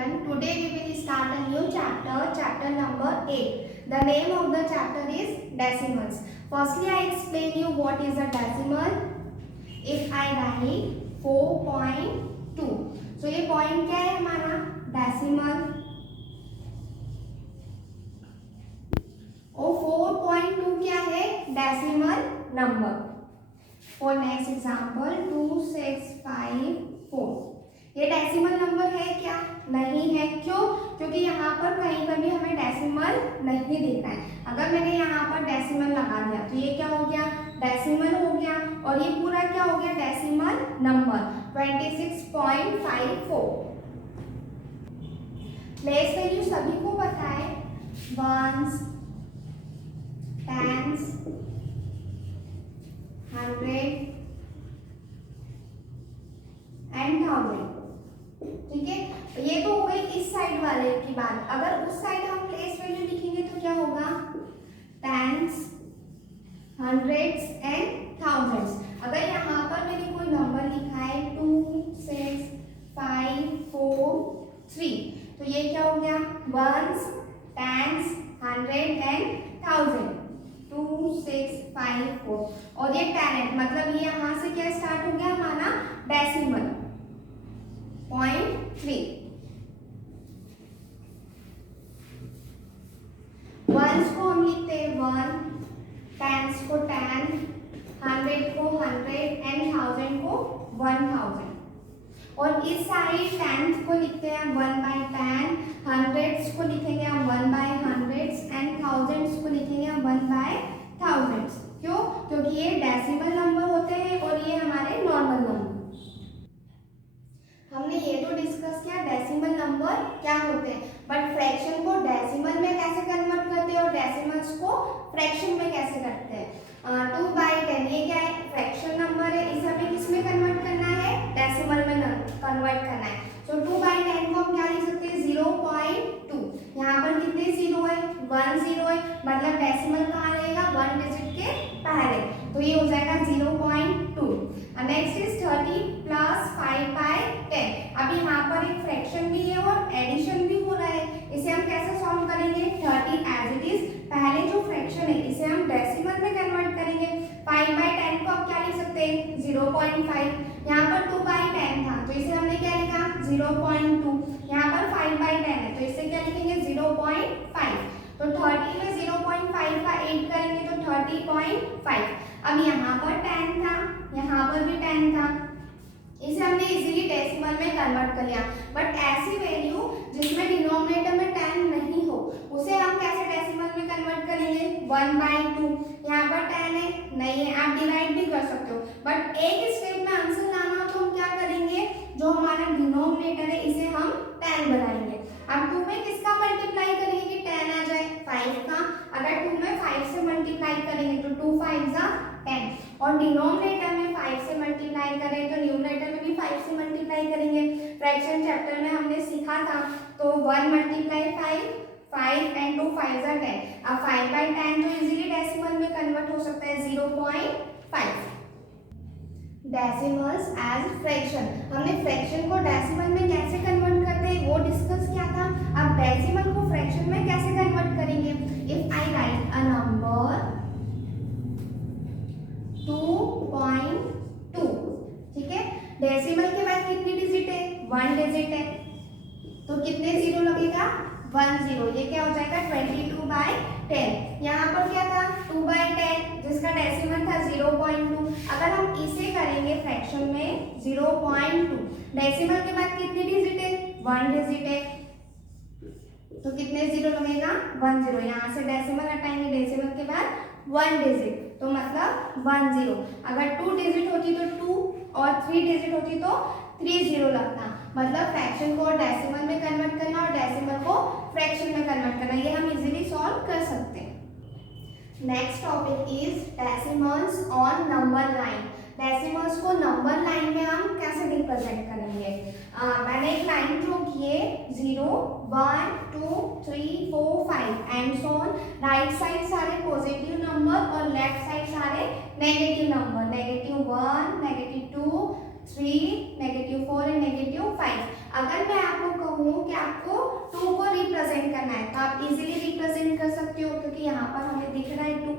children, today we will start a new chapter, chapter number 8. The name of the chapter is decimals. Firstly, I explain you what is a decimal. If I write 4.2, so ये point क्या है हमारा decimal और 4.2 क्या है decimal number. For next example 2654, ये decimal number है क्या? नहीं है। क्यों? क्योंकि यहाँ पर कहीं पर भी हमें डेसिमल नहीं दिख रहा है। अगर मैंने यहाँ पर डेसिमल लगा दिया तो ये क्या हो गया? डेसिमल हो गया और ये पूरा क्या हो गया? Decimal number 26.54। प्लेस वैल्यू सभी को पता है, वंस, टेंस, 100 एंड 1000। ठीक है, ये तो हो गई इस साइड वाले की बात। अगर उस साइड हम प्लेस वैल्यू लिखेंगे तो क्या होगा? Tens, hundreds and thousands. अगर यहाँ पर मैंने कोई नंबर लिखा है 2 6 5 4 3, तो ये क्या हो गया? Ones, tens, hundred and thousand. 2 6 5 4 और ये 10 मतलब ये यहाँ से क्या स्टार्ट हो गया हमारा? डेसिमल 0.3। वंस को हम लिखते हैं 1, टेंस को 10, 100 को 100 एंड 1000 को 1000। और इस साइड टेंथ को लिखते हैं 1/10, हंड्रेड्स को लिखेंगे हम 1/100 एंड थाउजेंड्स को लिखेंगे हम 1/1000। क्यों? क्योंकि ये डेसिमल नंबर होते हैं और ये हमारे नॉर्मल नंबर। हमने ये तो डिस्कस किया डेसिमल नंबर क्या होते हैं, बट फ्रैक्शन को डेसिमल में कैसे कन्वर्ट करते हैं और डेसिमल्स को फ्रैक्शन में कैसे करते हैं। 2/10 ये क्या है? फ्रैक्शन नंबर है, इसे हमें किस में कन्वर्ट करना है? डेसिमल में कन्वर्ट करना है। तो 2/10 को हम क्या लिख सकते हैं? 0.2। यहाँ पर कितने जीरो है? 1 जीरो है, मतलब डेसिमल कहाँ रहेगा? 1 डिजिट के पहले, तो ये हो जाएगा 0.2। Next is 30 plus 5/10। अब यहाँ पर एक फ्रैक्शन भी है और एडिशन भी हो रहा है, इसे हम कैसे सॉल्व करेंगे? 30 एज इट इज, पहले जो फ्रैक्शन है इसे हम डेसिमल में कन्वर्ट करेंगे। 5/10 को आप क्या लिख सकते हैं? 0.5। यहाँ पर 2/10 था तो इसे हमने क्या लिखा? 0.2। यहाँ पर 5/10 है तो इसे क्या लिखेंगे? 0.5। तो 30 में 0.5 का 8 करेंगे तो 30.5। अब यहाँ पर 10 था, यहाँ पर भी 10 था, इसे हमने इजीली डेसिमल में कन्वर्ट कर लिया। बट ऐसी वैल्यू जिसमें डिनोमिनेटर में 10 नहीं हो उसे हम कैसे डेसिमल में कन्वर्ट करेंगे? 1/2। यहाँ पर 10 है, नहीं है, आप डिवाइड भी कर सकते हो, बट एक स्टेप में आंसर लाना हो तो हम क्या करेंगे? जो हमारा डिनोमिनेटर है इसे हम 10 बनाएंगे। अब 2 में किसका मल्टीप्लाई करेंगे कि 10 आ जाए? 5 का। अगर 2 में 5 से मल्टीप्लाई करेंगे तो 2 5 जा 10, और डिनोमिनेटर में 5 से मल्टीप्लाई करें तो न्यूमरेटर में भी 5 से मल्टीप्लाई करेंगे। फ्रैक्शन चैप्टर में हमने सीखा था, तो 1 × 5 5 एंड 2 5 जा 10। अब 5/10 तो इजीली डेसिमल में कन्वर्ट हो सकता है 0.5। डेसिमल्स एज फ्रैक्शन, हमने फ्रैक्शन को डेसिमल में कैसे कन्वर्ट करते हैं वो डिस्कस किया था। अब डेसिमल को फ्रैक्शन में कैसे कन्वर्ट करेंगे? If I right a number 2.2, ठीक है, डेसिमल के बाद कितनी डिजिट है? 1 डिजिट है, तो कितने जीरो लगेगा? 1 जीरो। ये क्या हो जाएगा? 22/10। यहाँ पर क्या था? 2/10 जिसका डेसिमल था 0.2। अगर हम इसे करेंगे फ्रैक्शन में 0.2, डेसिमल के बाद कितनी डिजिट है? 1 डिजिट है, तो कितने जीरो लगेगा? 1 जीरो। यहाँ से डेसिमल हटाएंगे, डेसिमल के बाद 1 डिजिट, तो मतलब 1 जीरो। अगर 2 डिजिट होती तो 2 और 3 डिजिट होती तो 3 जीरो लगता। मतलब फ्रैक्शन को डेसिमल में कन्वर्ट करना और डेसिमल को फ्रैक्शन में कन्वर्ट करना, ये हम इजीली सॉल्व कर सकते हैं। Next topic is decimals on number line. Decimals को नंबर लाइन में हम कैसे रिप्रेजेंट करेंगे? मैंने एक लाइन ड्रॉ की है, 0 1 2 3 4 5 and so on. Right side सारे पॉजिटिव नंबर और लेफ्ट साइड सारे नेगेटिव नंबर, -1 -2 3 -4 एंड -5। अगर मैं आपको कहूँ कहूँ कि आपको 2 को रिप्रेजेंट करना है तो आप इजीली रिप्रेजेंट कर सकते हो, क्योंकि यहाँ पर हमें दिख रहा है 2।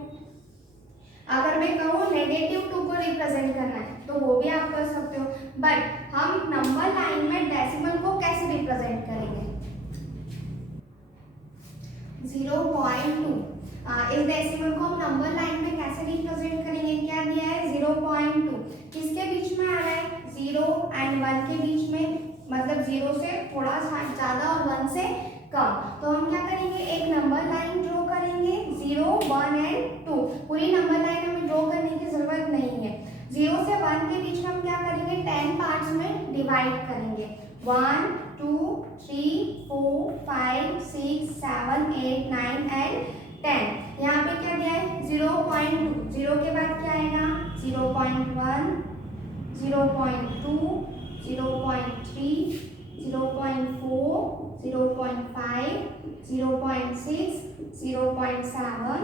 अगर मैं कहूँ -2 को रिप्रेजेंट करना है तो वो भी आप कर सकते हो, बट हम नंबर लाइन में डेसिमल को कैसे रिप्रेजेंट करेंगे? 0.2। इस डेसिमल को हम नंबर लाइन में कैसे रिप्रेजेंट करेंगे? क्या दिया है? 0.2। किसके बीच में आ रहा है? 0 एंड 1 के बीच में, मतलब 0 से थोड़ा सा ज्यादा और 1 से कम। तो हम क्या करेंगे? एक नंबर लाइन ड्रॉ करेंगे, 0, 1 एंड 2। पूरी नंबर लाइन हमें ड्रॉ करने की जरूरत नहीं है। 0 से 1 के बीच में हम क्या करेंगे? 10 पार्ट्स में डिवाइड करेंगे। 1, 2, 3, 4, 5, 6, 7, 8, 9 एंड 10। यहाँ पे क्या दिया है? 0.2। 0 के बाद क्या आएगा? 0.1, 0.2, 0.3, 0.4, 0.5, 0.6, 0.7,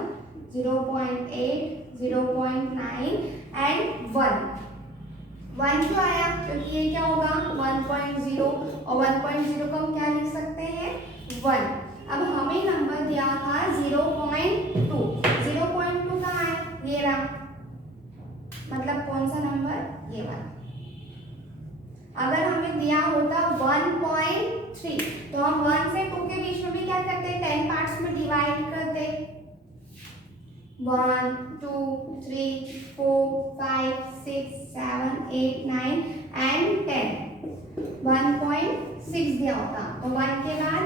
0.8, 0.9 एंड 1। 1 क्यों आया? क्योंकि ये क्या होगा? 1.0, और 1.0 को हम क्या लिख सकते हैं? 1। अब हमें नंबर दिया था 0.2। 0.2 कहाँ है? ये रहा, मतलब कौन सा नंबर? ये वाला। अगर हमें दिया होता 1.3 तो हम 1 से 2 के बीच में भी क्या करते? 10 पार्ट्स में डिवाइड करते। 1, 2, 3, 4, 5, 6, 7, 8, 9 एंड 10। 1.6 दिया होता तो 1 के बाद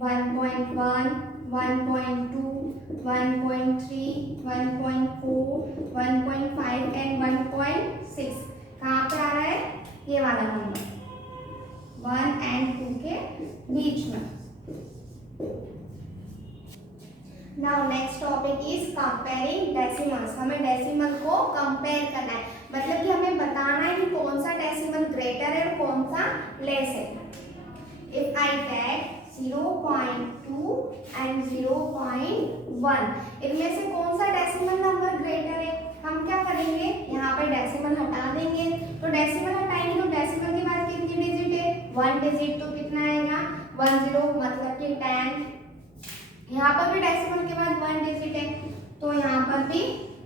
1.1, 1.2, 1.3, 1.4, 1.5 एंड 1.6 कहाँ पे आ रहा है? ये वाला नंबर 1 एंड 2 के बीच में। Now next topic is comparing decimals. हमें डेसिमल को कंपेयर करना है, मतलब कि हमें बताना है कि कौन सा डेसिमल ग्रेटर है और कौन सा लेस है। इफ आई टेक 0.2 एंड 0.1, इनमें से कौन सा डेसिमल नंबर ग्रेटर है? हम क्या करेंगे? यहाँ पर डेसिमल हटा देंगे। तो डेसिमल हटाएंगे तो डेसिमल के बाद कितनी डिजिट है? 1 डिजिट। तो कितना आएगा? 10, मतलब कि 10। यहाँ पर भी डेसिमल के बाद 1 डिजिट है तो यहाँ पर भी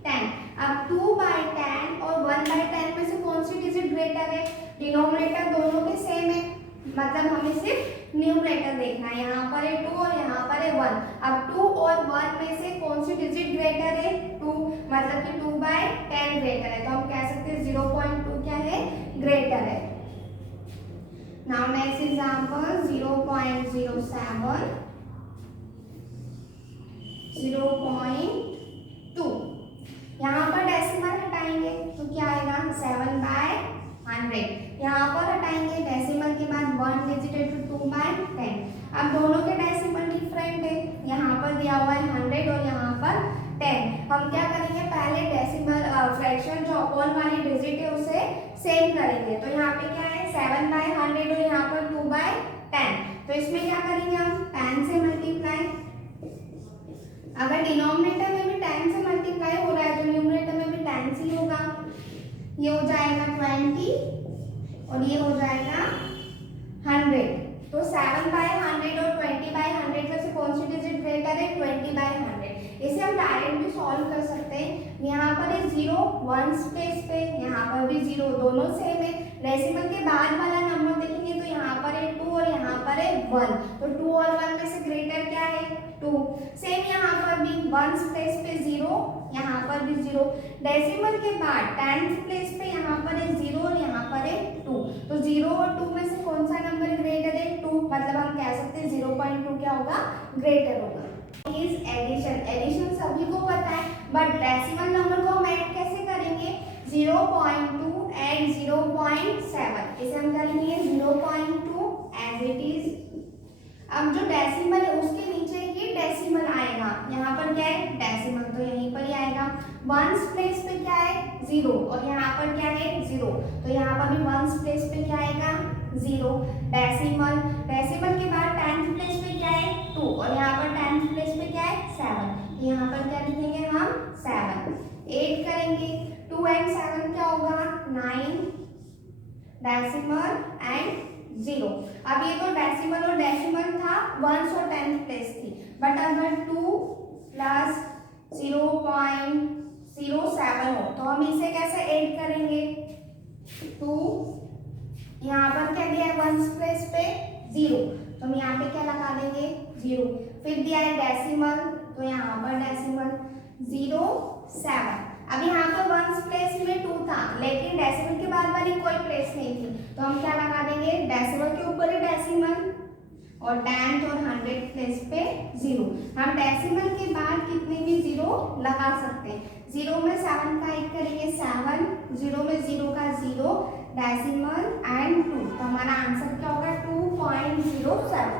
10। अब 2/10 और 1/10 में से कौन सी डिजिट ग्रेटर है? डिनोमिनेटर दोनों के सेम है, मतलब हमें सिर्फ न्यूमरेटर देखना है। यहाँ पर है 2 और यहाँ पर है 1। अब 2 और 1 में से कौन सी डिजिट ग्रेटर है? 2, मतलब कि 2/10 ग्रेटर है, तो हम कह सकते हैं 0.2 क्या है? ग्रेटर है। Now next example 0.07, 0.2। यहाँ पर डेसिमल हटाएंगे तो क्या आएगा? 7/100। यहाँ पर हटाएंगे डेसिमल के बाद 1 डिजिट है तो 2/10। अब दोनों के डेसिमल डिफरेंट है, यहाँ पर दिया हुआ है 100 और यहाँ पर 10। हम क्या करेंगे? पहले डेसिमल फ्रैक्शन जो अपॉन वाली डिजिट है उसे सेम करेंगे। तो यहाँ पे क्या है? 7/100 और यहाँ पर 2/10। तो इसमें क्या करेंगे? हम 10 से मल्टीप्लाई। अगर डिनोमिनेटर में भी 10 से मल्टीप्लाई हो रहा है तो न्यूमरेटर में भी 10 से ही होगा। ये हो जाएगा 20 और ये हो जाएगा 100। तो 7/100 और 20/100 में से कौन सी डिजिट ग्रेटर है? 20/100। इसे हम डायरेक्ट भी सॉल्व कर सकते हैं। यहाँ पर है 0 1 प्लेस पे, यहाँ पर भी 0, दोनों सेम है। डेसिमल के बाद वाला नंबर देखेंगे तो यहाँ पर है 2 और यहाँ पर है 1। तो 2 और 1 में से ग्रेटर क्या है? 2। सेम यहाँ पर भी 1 प्लेस पे 0, यहाँ पर भी 0। डेसिमल के बाद 10th प्लेस पे यहाँ पर है 0 और यहाँ पर है 2। तो 0 और 2 में से कौन सा नंबर ग्रेटर है? 2, मतलब हम कह सकते हैं 0.2 क्या होगा? ग्रेटर होगा। Is addition. एडिशन सभी को पता है, बट डेसिमल नंबर को हम ऐड कैसे करेंगे? 0.2 एंड 0.7। इसे हम क्या लिखेंगे? 0.2 एज इट इज। अब जो डेसिमल है उसके नीचे ही डेसिमल आएगा। यहाँ पर क्या है? डेसिमल, तो यहीं पर ही आएगा। 1 प्लेस पे क्या है? 0 और यहाँ पर क्या है? 0। तो यहाँ पर भी 1 प्लेस पे क्या आएगा? 0। डेसिमल, डेसिमल के बाद 10th प्लेस पे क्या है? 2 और यहाँ पर 10th प्लेस पे क्या है? 7। यहाँ पर क्या लिखेंगे हम? 7। 8 करेंगे, 2 एंड 7 क्या होगा? 9। Decimal and zero. अब ये तो डेसिमल और डेसिमल था, वंस और टेंथ प्लेस थी, बट अगर 2 प्लस 0.07 हो तो हम इसे कैसे ऐड करेंगे? 2 यहाँ पर क्या दिया है वंस प्लेस पे 0, तो हम यहाँ पे क्या लगा देंगे 0। फिर दिया है डेसिमल, तो यहाँ पर डेसिमल 0.7। अब यहाँ पर वंस प्लेस में 2 था, लेकिन डेसिमल के बाद वाली कोई प्लेस नहीं थी, तो हम क्या लगा देंगे डेसिमल के ऊपर ही डेसिमल और टेंथ और 100 प्लेस पे 0। हम डेसिमल के बाद कितने भी 0 लगा सकते हैं। 0 में 7 का ऐड करेंगे 7, 0 में 0 का 0, डेसिमल एंड 2, तो हमारा आंसर क्या होगा 2.07।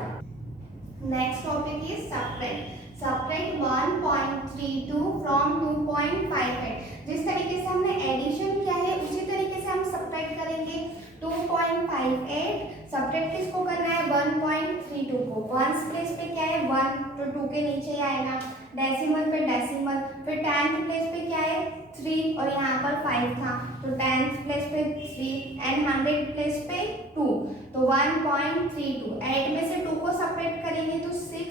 Next topic is subtract. Subtract 1.32 from 2.58। जिस तरीके से हमने एडिशन किया है उसी तरीके से हम सब्ट्रैक्ट करेंगे। 2.58 सब्ट्रैक्ट किसको करना है 1.32 को। वंस प्लेस पे क्या है 1, तो 2 के नीचे ही आएगा। डेसिमल पे डेसिमल, फिर टेंथ प्लेस पे क्या है 3 और यहाँ पर 5 था, तो टेंथ प्लेस पे 3 एंड 100 प्लेस पे 2, तो 1.32। 8 में से 2 को सेपरेट करेंगे तो 6,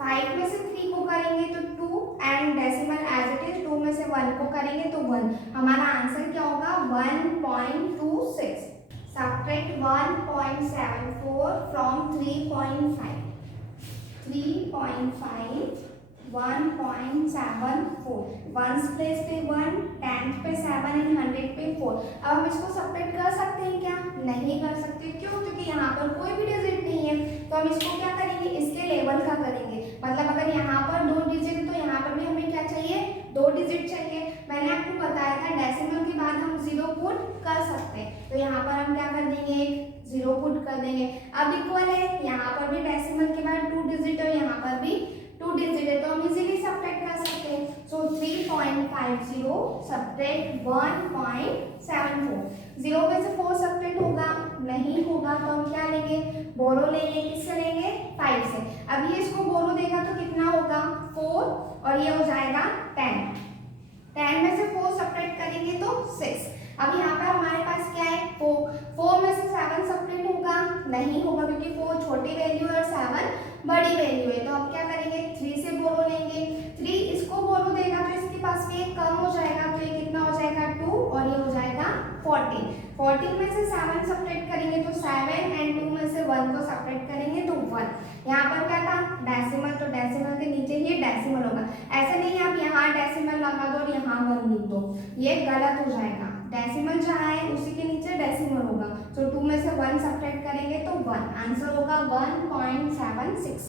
5 में से 3 को करेंगे तो 2 and decimal as it is 2 में से 1 को करेंगे तो 1। हमारा आंसर क्या होगा 1.26। Subtract 1.74 from 3.5। 3.5 1.74, वंस प्लेस पे 1, टेंथ पे 7 एंड 100 पे 4। अब हम इसको सब्ट्रैक्ट कर सकते हैं क्या? नहीं कर सकते। क्यों? क्योंकि यहाँ पर कोई भी डिजिट नहीं है, तो हम इसको क्या करेंगे इसके लेवल का करेंगे। मतलब अगर यहाँ पर 2 डिजिट तो यहाँ पर भी हमें क्या चाहिए 2 डिजिट चाहिए। मैंने आपको बताया था डेसिमल के बाद हम 0 पुट कर सकते हैं, तो यहाँ पर हम क्या कर देंगे एक 0 पुट कर देंगे। अब इक्वल है, यहाँ पर भी डेसिमल के बाद 2 डिजिट और यहाँ पर भी 2 डिजिट है, तो हम इजीली सब्ट्रैक्ट कर सकते हैं। सो 3.50 सब्ट्रैक्ट 1.74। 0 में से 4 सब्ट्रैक्ट होगा नहीं होगा, तो हम क्या लेंगे बोरो लेंगे। किससे लेंगे 5 से। अब ये इसको बोरो देगा तो कितना होगा 4 और ये हो जाएगा 10। 10 में से 4 सब्ट्रैक्ट करेंगे तो 6। अब यहाँ पर हमारे पास क्या है 4 में से 7 सब्ट्रैक्ट होगा नहीं होगा, क्योंकि 4 छोटी वैल्यू है और 7 बड़ी वैल्यू है, तो अब क्या करेंगे 3 से बोरो लेंगे। 3 इसको बोरो देगा तो इसके पास भी एक कम हो जाएगा, तो ये कितना हो जाएगा 2 और ये हो जाएगा 14। 14 में से 7 सब्ट्रैक्ट करेंगे तो 7 एंड 2 में से 1 को सब्ट्रैक्ट करेंगे तो 1। यहाँ पर क्या था डेसिमल, तो डेसिमल के नीचे ही डेसिमल होगा। ऐसे नहीं आप यहाँ डेसिमल लगा दो और यहाँ 1 लिख दो, ये गलत हो जाएगा। डेसिमल जहाँ है उसी के नीचे डेसिमल होगा, तो 2 में से 1 सब्ट्रैक्ट करेंगे तो 1। आंसर होगा 1.76।